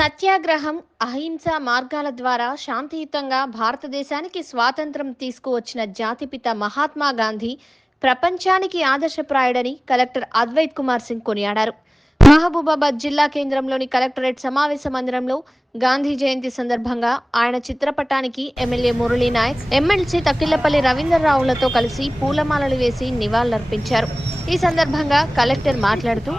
సత్యాగ్రహం అహింస మార్గాల ద్వారా శాంతియుతంగా భారతదేశానికి స్వాతంత్రం తీసుకువచ్చిన జాతిపిత మహాత్మా గాంధీ ప్రపంచానికి ఆదర్శప్రాయుడని కలెక్టర్ అద్వైత్ కుమార్ సింగ్ కొనియాడారు. మహబూబాబాద్ జిల్లా కేంద్రంలోని కలెక్టరేట్ సమావేశ మందిరంలో గాంధీ జయంతి సందర్భంగా ఆయన చిత్రపటానికి ఎమ్మెల్యే మురళీ నాయక్ ఎమ్మెల్సీ తక్కిళ్ళపల్లి రవీంద్రరావులతో కలిసి పూలమాలలు వేసి నివాళులర్పించారు. ఈ సందర్భంగా కలెక్టర్ మాట్లాడుతూ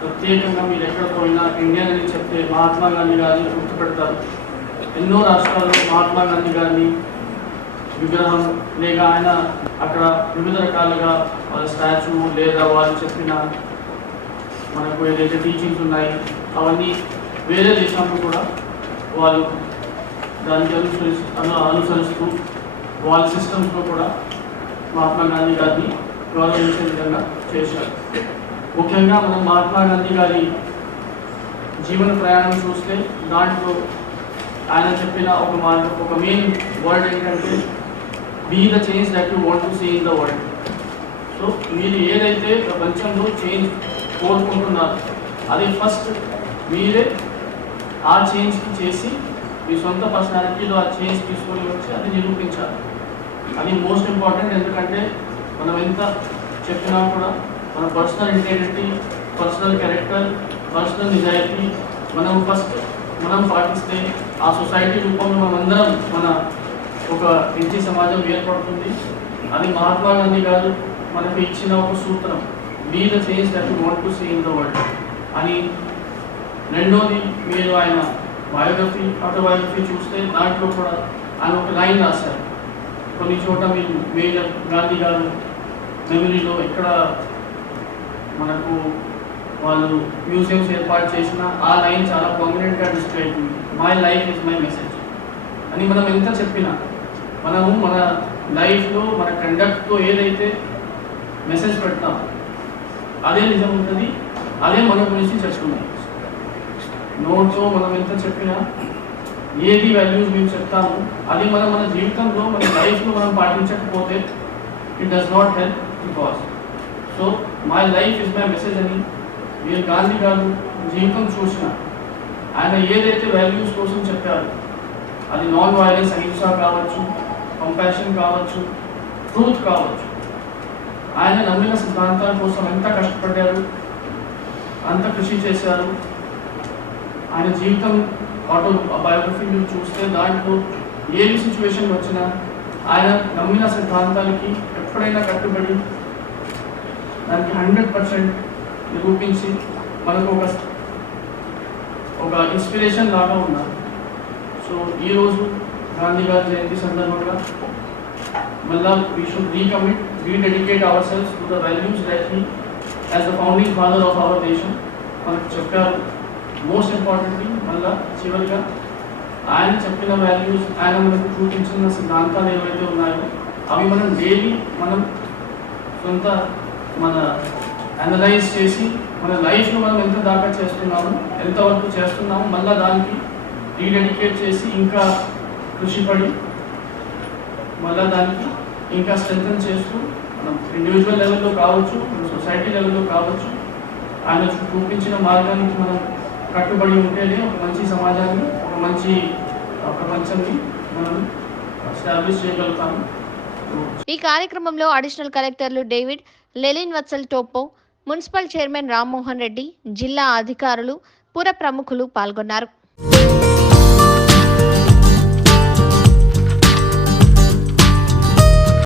ప్రత్యేకంగా మీరు ఎక్కడ పోయినా ఇండియన్ అని చెప్తే మహాత్మా గాంధీ గారిని గుర్తుపెడతారు. ఎన్నో రాష్ట్రాల్లో మహాత్మా గాంధీ గారిని విగ్రహం లేక ఆయన అక్కడ వివిధ రకాలుగా వాళ్ళ స్టాచ్యూ లేదా వాళ్ళు చెప్పిన మనకు ఏదైతే టీచింగ్స్ ఉన్నాయి అవన్నీ వేరే దేశంలో కూడా వాళ్ళు దానికి అనుసరి అనుసరిస్తూ వాళ్ళ సిస్టమ్స్లో కూడా మహాత్మా గాంధీ గారిని గౌరవించే విధంగా చేశారు. ముఖ్యంగా మనం మహాత్మా గాంధీ గారి జీవన ప్రయాణం చూస్తే దాంట్లో ఆయన చెప్పిన ఒక మాట ఒక మెయిన్ వర్డ్ ఏంటంటే be the change that you want to see in the world so మీరు ఏదైతే ప్రపంచంలో చేంజ్ కోరుకుంటున్నారో అది ఫస్ట్ మీరే ఆ చేంజ్కి చేసి మీ సొంత పర్సనాలిటీలో ఆ చేంజ్ తీసుకొని వచ్చి అది నిరూపించాలి. అది మోస్ట్ ఇంపార్టెంట్ ఎందుకంటే మనం ఎంత చెప్పినా కూడా మన personal integrity personal character personal నిజాయితీ మనం ఫస్ట్ మనం పాటిస్తే ఆ సొసైటీ రూపంలో మనందరం మన ఒక మంచి సమాజం ఏర్పడుతుంది. అది మహాత్మా గాంధీ గారు మనకు ఇచ్చిన ఒక సూత్రం be the change that want to see in the world అని. రెండోది మీరు ఆయన బయోగ్రఫీ ఆటోబయోగ్రఫీ చూస్తే దాంట్లో కూడా ఆయన ఒక లైన్ రాశారు. కొన్ని చోట మీరు మేజర్ గాంధీ గారు మెమరీలో ఎక్కడ మనకు వాళ్ళు మ్యూజియంస్ ఏర్పాటు చేసిన ఆ లైన్ చాలా పర్మనెంట్గా డిస్ప్లే అవుతుంది. My life is my message అని మనం ఎంత చెప్పినా మనము మన లైఫ్లో మన కండక్ట్తో ఏదైతే మెసేజ్ పెడతాం అదే నిజం ఉంటుంది అదే మన గురించి చెప్తున్నాం నోట్తో మనం ఎంత చెప్పినా ఏది వాల్యూస్ మేము చెప్తాము అది మనం మన జీవితంలో మన లైఫ్లో మనం పాటించకపోతే it does not help because so my life is my message అని మీరు గాంధీ గారు జీవితం చూసిన. ఆయన ఏదైతే వాల్యూస్ కోసం చెప్పారు అది నాన్ వైలెన్స్ అహింస కావచ్చు కంపాషన్ కావచ్చు ట్రూత్ కావచ్చు. ఆయన నమ్మిన సిద్ధాంతాల కోసం ఎంత కష్టపడ్డారు అంత కృషి చేశారు ఆయన జీవితం ఆటో బయోగ్రఫీ మీరు చూస్తే దాంట్లో ఏ సిచ్యువేషన్ వచ్చినా ఆయన నమ్మిన సిద్ధాంతానికి ఎప్పుడైనా కట్టుబడి దానికి హండ్రెడ్ పర్సెంట్ నిరూపించి మనకు ఒక ఒక ఇన్స్పిరేషన్ లాగా ఉన్నారు సో ఈరోజు గాంధీ గారి జయంతి సందర్భంగా మళ్ళా we should recommit rededicate ourselves to the values that he as the founding father of our దేశం మనకు చెప్పారు. మోస్ట్ ఇంపార్టెంట్లీ మళ్ళా చివరిగా ఆయన చెప్పిన వాల్యూస్ ఆయన మనకు చూపించిన సిద్ధాంతాలు ఏవైతే ఉన్నాయో అవి మనం డైలీ మనం సొంత మన అనలైజ్ చేసి మన లైఫ్లో మనం ఎంత దాకా చేస్తున్నాము ఎంతవరకు చేస్తున్నాము మళ్ళీ దానికి రీడెడికేట్ చేసి ఇంకా కృషిపడి మళ్ళీ దానికి ఇంకా స్ట్రెంగ్ చేస్తూ మనం ఇండివిజువల్ లెవెల్లో కావచ్చు మన సొసైటీ లెవెల్లో కావచ్చు ఆయన చూపించిన మార్గానికి మనం కట్టుబడి ఉంటేనే ఒక మంచి సమాజాన్ని ఒక మంచి ప్రపంచాన్ని మనం ఎస్టాబ్లిష్ చేయగలుగుతాము. ఈ కార్యక్రమంలో అడిషనల్ కలెక్టర్లు David Lenin Vatsal Toppo municipal chairman Rammohan Reddy జిల్లా అధికారులు పుర ప్రముఖులు పాల్గొన్నారు.